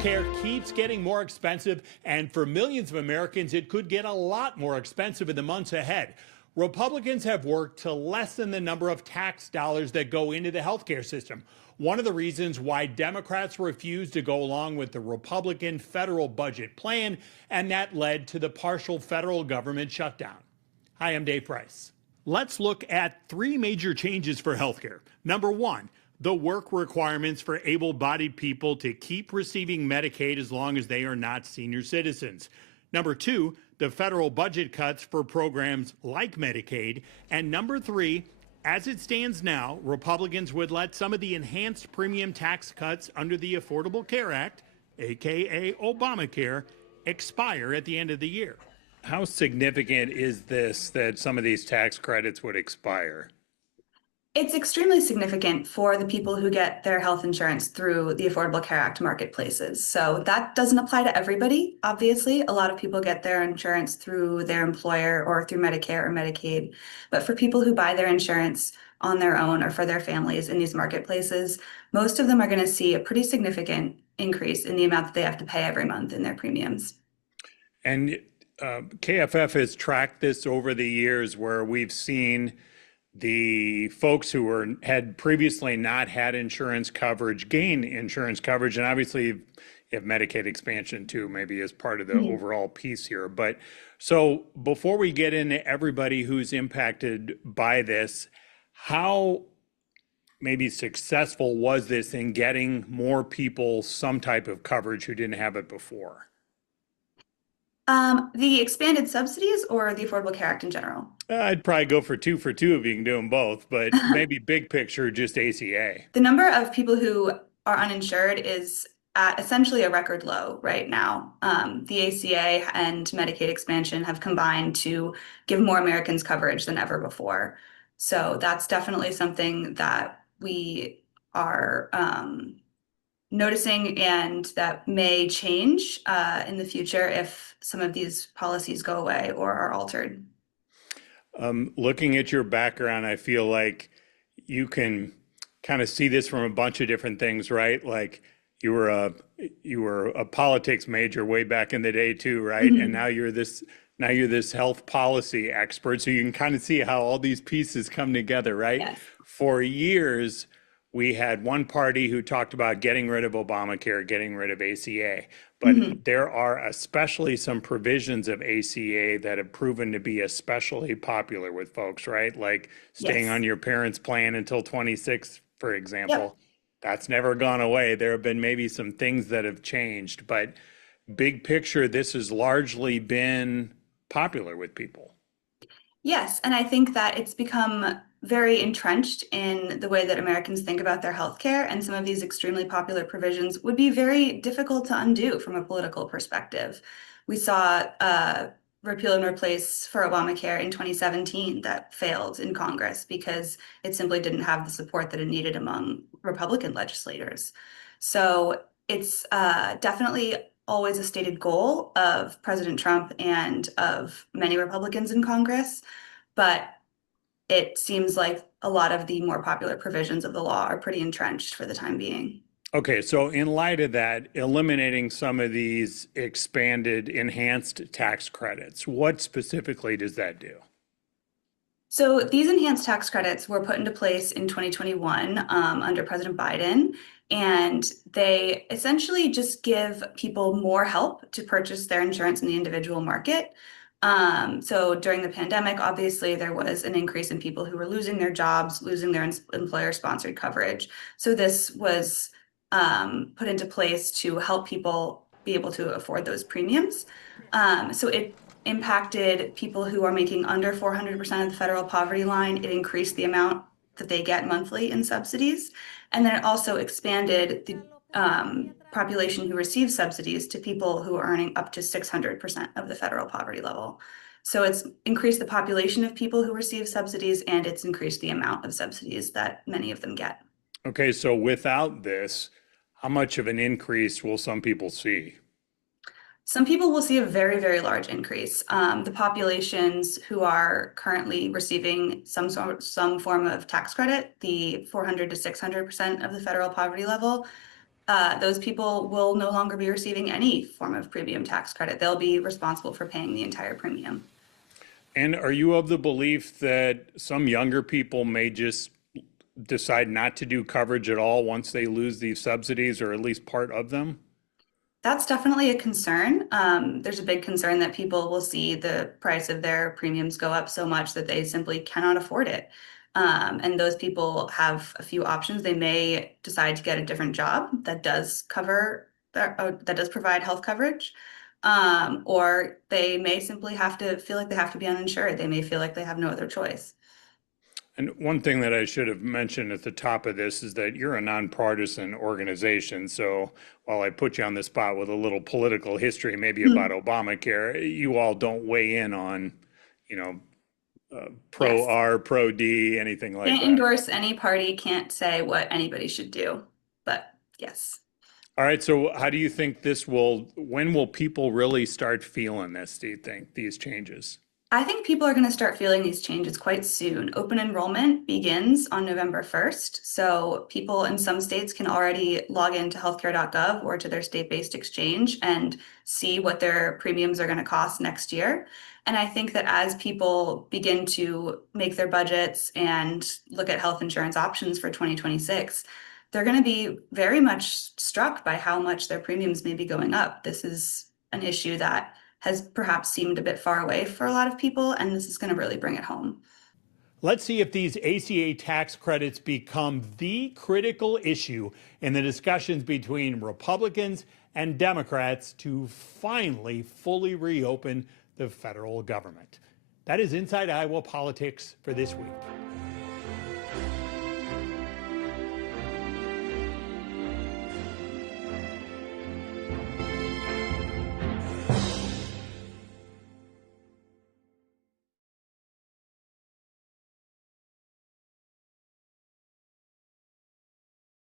Healthcare keeps getting more expensive, and for millions of Americans, it could get a lot more expensive in the months ahead. Republicans have worked to lessen the number of tax dollars that go into the healthcare system. One of the reasons why Democrats refused to go along with the Republican federal budget plan, and that led to the partial federal government shutdown. Hi, I'm Dave Price. Let's look at three major changes for healthcare. Number one, the work requirements for able-bodied people to keep receiving Medicaid as long as they are not senior citizens. Number two, the federal budget cuts for programs like Medicaid. And number three, as it stands now, Republicans would let some of the enhanced premium tax cuts under the Affordable Care Act, aka Obamacare, expire at the end of the year. How significant is this that some of these tax credits would expire? It's extremely significant for the people who get their health insurance through the Affordable Care Act marketplaces. So that doesn't apply to everybody, obviously. A lot of people get their insurance through their employer or through Medicare or Medicaid. But for people who buy their insurance on their own or for their families in these marketplaces, most of them are going to see a pretty significant increase in the amount that they have to pay every month in their premiums. And KFF has tracked this over the years where we've seen the folks who had previously not had insurance coverage gain insurance coverage, and obviously you have Medicaid expansion too, maybe as part of the overall piece here. But so before we get into everybody who's impacted by this, how maybe successful was this in getting more people some type of coverage who didn't have it before? The expanded subsidies or the Affordable Care Act in general? I'd probably go for two if you can do them both, but maybe big picture, just ACA. The number of people who are uninsured is at essentially a record low right now. The ACA and Medicaid expansion have combined to give more Americans coverage than ever before. So that's definitely something that we are noticing and that may change in the future if some of these policies go away or are altered. Looking at your background, I feel like you can kind of see this from a bunch of different things, right? Like you were a politics major way back in the day too, right? And now you're this health policy expert. So you can kind of see how all these pieces come together, right? Yes. For years, we had one party who talked about getting rid of Obamacare, getting rid of ACA. But there are especially some provisions of ACA that have proven to be especially popular with folks, right? Like staying on your parents' plan until 26, for example. Yep. That's never gone away. There have been maybe some things that have changed, but big picture, this has largely been popular with people. Yes, and I think that it's become very entrenched in the way that Americans think about their healthcare, and some of these extremely popular provisions would be very difficult to undo from a political perspective. We saw repeal and replace for Obamacare in 2017 that failed in Congress because it simply didn't have the support that it needed among Republican legislators. So it's definitely always a stated goal of President Trump and of many Republicans in Congress, but it seems like a lot of the more popular provisions of the law are pretty entrenched for the time being. Okay, so in light of that, eliminating some of these expanded enhanced tax credits, what specifically does that do? So these enhanced tax credits were put into place in 2021 under President Biden, and they essentially just give people more help to purchase their insurance in the individual market. So during the pandemic, obviously, there was an increase in people who were losing their jobs, losing their employer-sponsored coverage. So this was put into place to help people be able to afford those premiums. So it impacted people who are making under 400% of the federal poverty line. It increased the amount that they get monthly in subsidies. And then it also expanded the population who receives subsidies to people who are earning up to 600% of the federal poverty level. So it's increased the population of people who receive subsidies, and it's increased the amount of subsidies that many of them get. Okay, so without this, how much of an increase will some people see? Some people will see a very, very large increase. The populations who are currently receiving some form of tax credit, the 400 to 600% of the federal poverty level, those people will no longer be receiving any form of premium tax credit. They'll be responsible for paying the entire premium. And are you of the belief that some younger people may just decide not to do coverage at all once they lose these subsidies, or at least part of them? That's definitely a concern. There's a big concern that people will see the price of their premiums go up so much that they simply cannot afford it. And those people have a few options. They may decide to get a different job that does cover that does provide health coverage. Or they may simply have to feel like they have to be uninsured. They may feel like they have no other choice. And one thing that I should have mentioned at the top of this is that you're a nonpartisan organization. So while I put you on the spot with a little political history, maybe about Obamacare, you all don't weigh in on, you know, pro Yes. R, pro D, anything like Can't that. endorse any party, can't say what anybody should do. But yes. All right. So how do you think when will people really start feeling this, do you think, these changes? I think people are going to start feeling these changes quite soon. Open enrollment begins on November 1st. So people in some states can already log into healthcare.gov or to their state-based exchange and see what their premiums are going to cost next year. And I think that as people begin to make their budgets and look at health insurance options for 2026, they're going to be very much struck by how much their premiums may be going up. This is an issue that has perhaps seemed a bit far away for a lot of people, and this is going to really bring it home. Let's see if these ACA tax credits become the critical issue in the discussions between Republicans and Democrats to finally fully reopen the federal government. That is Inside Iowa Politics for this week.